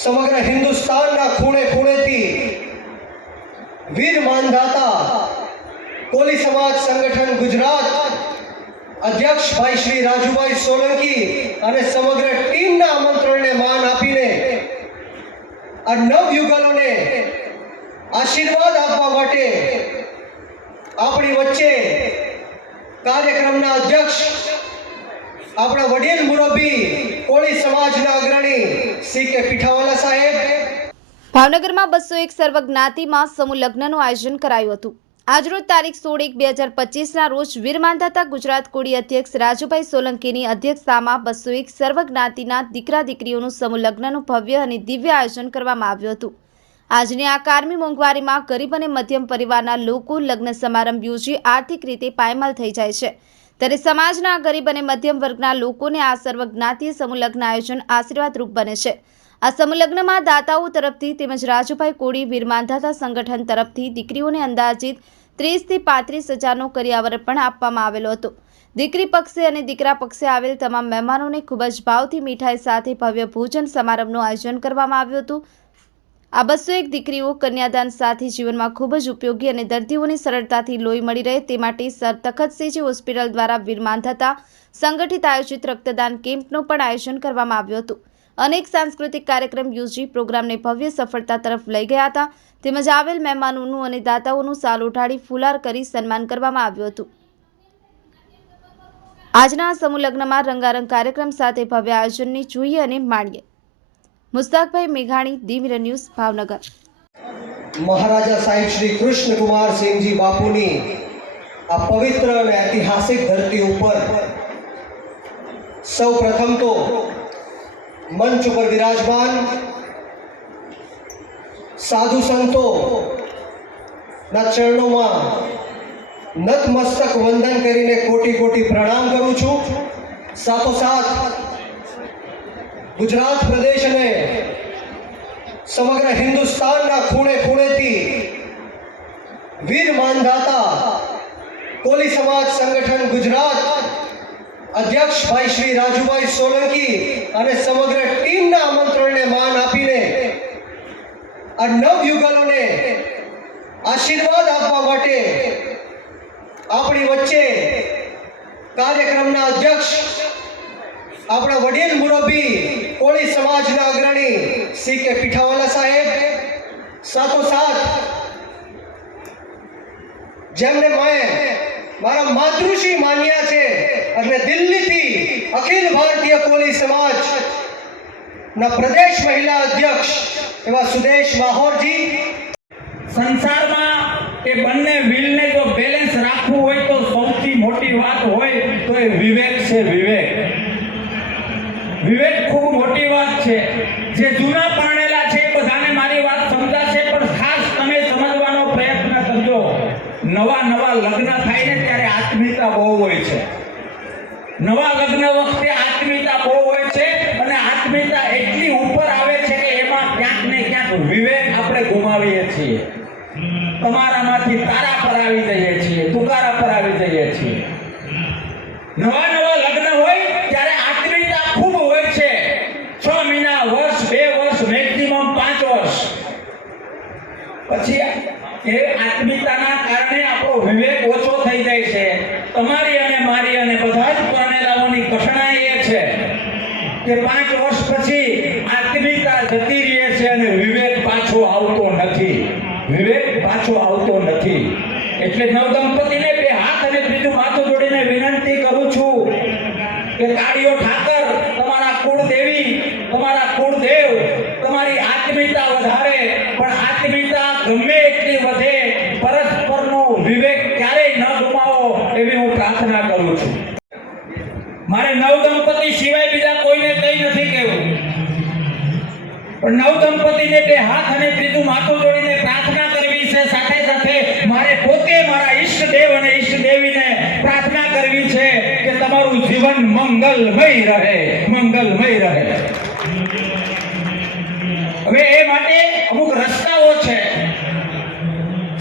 સમગ્ર હિન્દુસ્તાનના ખૂણે ખૂણેથી વીર માનધાતા કોલી સમાજ સંગઠન ગુજરાત અધ્યક્ષ ભાઈ શ્રી રાજુભાઈ સોલંકી અને સમગ્ર ટીમના આમંત્રણને માન આપીને આ નવયુગલોને આશીર્વાદ આપવા માટે આપણી વચ્ચે કાર્યક્રમના અધ્યક્ષ આપણા વડીલ મુરબ્બી કોળી સમાજના અગ્રણી શ્રી કે પીઠાવાલા સાહેબ. ભાવનગરમાં 201 સર્વજ્ઞાતિમાં સમૂહ લગ્નનું આયોજન કરાયું હતું. આજરોજ તારીખ 16/1/2025ના રોજ વીર માનધાતા ગુજરાત કોળી અધ્યક્ષ રાજુભાઈ સોલંકીની અધ્યક્ષતામાં 201 સર્વજ્ઞાતિના દીકરા દીકરીઓનું સમૂહ લગ્નનું ભવ્ય અને દિવ્ય આયોજન કરવામાં આવ્યું હતું. આજની આ કારમી મોંઘવારીમાં ગરીબ અને મધ્યમ પરિવારના લોકો લગ્ન સમારંભ યોજી આર્થિક રીતે પાયમાલ થઈ જાય છે, ત્યારે સમાજના ગરીબ અને મધ્યમ વર્ગના લોકોને આ સર્વજ્ઞાતીય સમૂહ લગ્ન આયોજન આશીર્વાદરૂપ બને છે. આ સમૂહ લગ્નમાં દાતાઓ તરફથી તેમજ રાજુભાઈ કોળી વીર માનધાતા સંગઠન તરફથી દીકરીઓને અંદાજિત 30 થી 35 હજારનો કરિયાવર પણ આપવામાં આવેલો હતો. દીકરી પક્ષે અને દીકરા પક્ષે આવેલ તમામ મહેમાનોને ખૂબ જ ભાવથી મીઠાઈ સાથે ભવ્ય ભોજન સમારંભનું આયોજન કરવામાં આવ્યું હતું. આ 201 દીકરીઓ કન્યાદાન સાથે જીવનમાં ખૂબ જ ઉપયોગી અને દર્દીઓને સરળતાથી લોહી મળી રહે તે માટે સર તખતસિંહજી હોસ્પિટલ દ્વારા વીર માનધાતા સંગઠિત આયોજિત રક્તદાન કેમ્પનું પણ આયોજન કરવામાં આવ્યું હતું. અનેક સાંસ્કૃતિક કાર્યક્રમ યોજી પ્રોગ્રામને ભવ્ય સફળતા તરફ લઈ ગયા હતા. તેમજ આવેલ મહેમાનોનું અને દાતાઓનું સાલ ઉઠાડી ફુલાર કરી સન્માન કરવામાં આવ્યું હતું. આજના સમૂહ લગ્નમાં રંગારંગ કાર્યક્રમ સાથે ભવ્ય આયોજનને જોઈએ અને માણીએ. મુસ્તાકભાઈ મેઘાણી, દી મિરર ન્યૂઝ, ભાવનગર. મહારાજા સાહેબ શ્રી કૃષ્ણકુમારસિંહજી બાપુની આ પવિત્ર અને ઐતિહાસિક ધરતી ઉપર સૌ પ્રથમ તો મંચ ઉપર વિરાજમાન સાધુ સંતો ના ચરણોમાં નતમસ્તક વંદન કરીને કોટી કોટી પ્રણામ કરું છું. સાથોસાથ ગુજરાત પ્રદેશ અને સમગ્ર હિન્દુસ્તાનના ખૂણે ખૂણેથી વીર માનધાતા કોલી સમાજ સંગઠન ગુજરાત અધ્યક્ષ ભાઈ શ્રી રાજુભાઈ સોલંકી અને સમગ્ર ટીમના આમંત્રણને માન આપીને આ નવયુગલોને આશીર્વાદ આપવા માટે આપણી વચ્ચે કાર્યક્રમના અધ્યક્ષ આપણા વડીલ મુરબ્બી કોળી સમાજના અગ્રણી શ્રી કે પીઠાવાલા સાહેબ, સાથોસાથ જેમને મારા માતૃશ્રી માન્યા છે અને દિલ્હીથી અખિલ ભારતીય કોળી સમાજ ના પ્રદેશ મહિલા અધ્યક્ષ એવા સુદેશ માહોરજી. સંસારમાં એ બંને વ્હીલને જો બેલેન્સ રાખવું હોય તો સૌથી મોટી વાત હોય તો એ વિવેક છે. વિવેક ખૂબ મોટી વાત છે. જે જૂના પરણેલા છે એ બધાને મારી વાત સમજાશે, પણ ખાસ તમે સમજવાનો પ્રયત્ન કરજો. નવા લગ્ન થાય ને ત્યારે આત્મીયતા બહુ હોય છે. નવા લગ્ન વખતે આત્મીયતા બહુ હોય છે અને આત્મીયતા એટલી ઉપર આવે છે કે એમાં ક્યાંક ને ક્યાંક વિવેક આપણે ગુમાવીએ છીએ. તમારામાંથી તારા પર આવી જઈએ છીએ, તુકારા પર આવી જઈએ છીએ. નવા લગ્ન હોય ત્યારે આત્મીયતા ખૂબ હોય છે. 6 મહિના, વર્ષ, 2 વર્ષ, મેક્સિમમ 5 વર્ષ પછી એ આત્મીયતાના કારણે આપણો વિવેક ઓછો થઈ જાય છે. તમારી અને મારી અને બધા જ પરણેલાઓની કઠણાઈ એ છે કે 5 વર્ષ પછી આત્મીયતા જતી રહે છે અને વિવેક પાછો આવતો નથી. એટલે નવદંપતિને 2 હાથ અને ત્રીજું માથું જોડીને વિનંતી કરું છું કે કાળીઓ ઠાકર, તમારા કુળદેવી, તમારા કુળદેવ તમારી આત્મીયતા વધારે, પણ આત્મીયતા ગમે એટલી વધે પરસ્પરનો વિવેક ક્યારેય ન ગુમાવો એવી હું પ્રાર્થના કરું છું. મારે નવદંપતિ સિવાય બીજા કોઈને કંઈ નથી કહેવું, પણ નવદંપતિને 2 હાથ અને ત્રીજું માથું જોડીને પ્રાર્થના કરવી છે. સાથે સાથે મારે પોતે મારા ઈષ્ટદેવ અને ઈષ્ટદેવીને પ્રાર્થના કરવી છે કે તમારું જીવન મંગલમય રહે. હવે એ માટે અમુક રસ્તાઓ છે.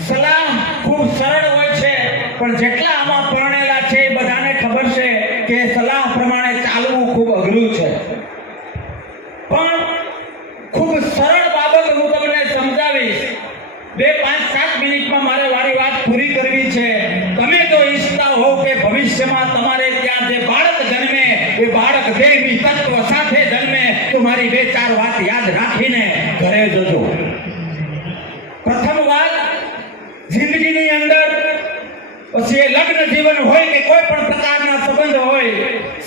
સલાહ ખૂબ સરળ હોય છે, પણ જેટલા આમાં પરણેલા છે એ બધાને ખબર છે કે સલાહ પ્રમાણે ચાલવું ખૂબ અઘરું છે. પણ ખૂબ વાત યાદ રાખીને ઘરે જજો. પ્રથમ વાત, જિંદગીની અંદર પછી એ લગ્ન જીવન હોય કે કોઈ પણ પ્રકારના સંબંધ હોય,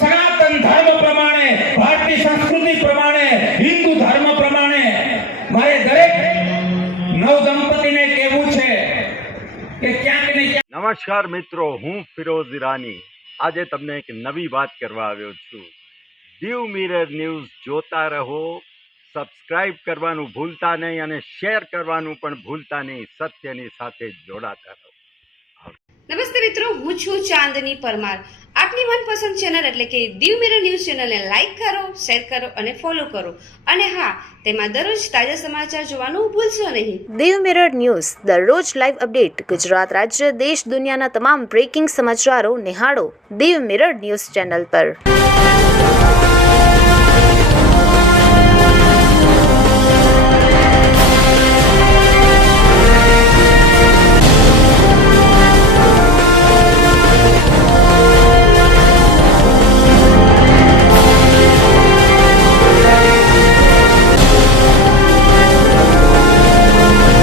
સનાતન ધર્મ પ્રમાણે, ભારતીય સંસ્કૃતિ પ્રમાણે, હિન્દુ ધર્મ પ્રમાણે મારે દરેક નવ દંપતીને કહેવું છે કે ક્યાંક ને ક્યાંક. નમસ્કાર મિત્રો, હું ફિરોઝ ઈરાની આજે તમને એક નવી વાત કરવા આવ્યો છું. દીવ મિરર ન્યૂઝ જોતા રહો, સબસ્ક્રાઇબ કરવાનું ભૂલતા નહીં અને શેર કરવાનું પણ ભૂલતા નહીં. સત્યની સાથે જોડાતા રહો. નમસ્તે મિત્રો, હું છું ચાંદની પરમાર. આપની મનપસંદ ચેનલ એટલે કે દીવ મિરર ન્યૂઝ ચેનલને લાઈક કરો, શેર કરો અને ફોલો કરો. અને હા, તેમાં દરરોજ તાજા સમાચાર જોવાનું ભૂલશો નહીં. દીવ મિરર ન્યૂઝ દરરોજ લાઈવ અપડેટ. ગુજરાત રાજ્ય, દેશ, દુનિયાના તમામ બ્રેકિંગ સમાચારો નિહાળો દીવ મિરર ન્યૂઝ ચેનલ પર.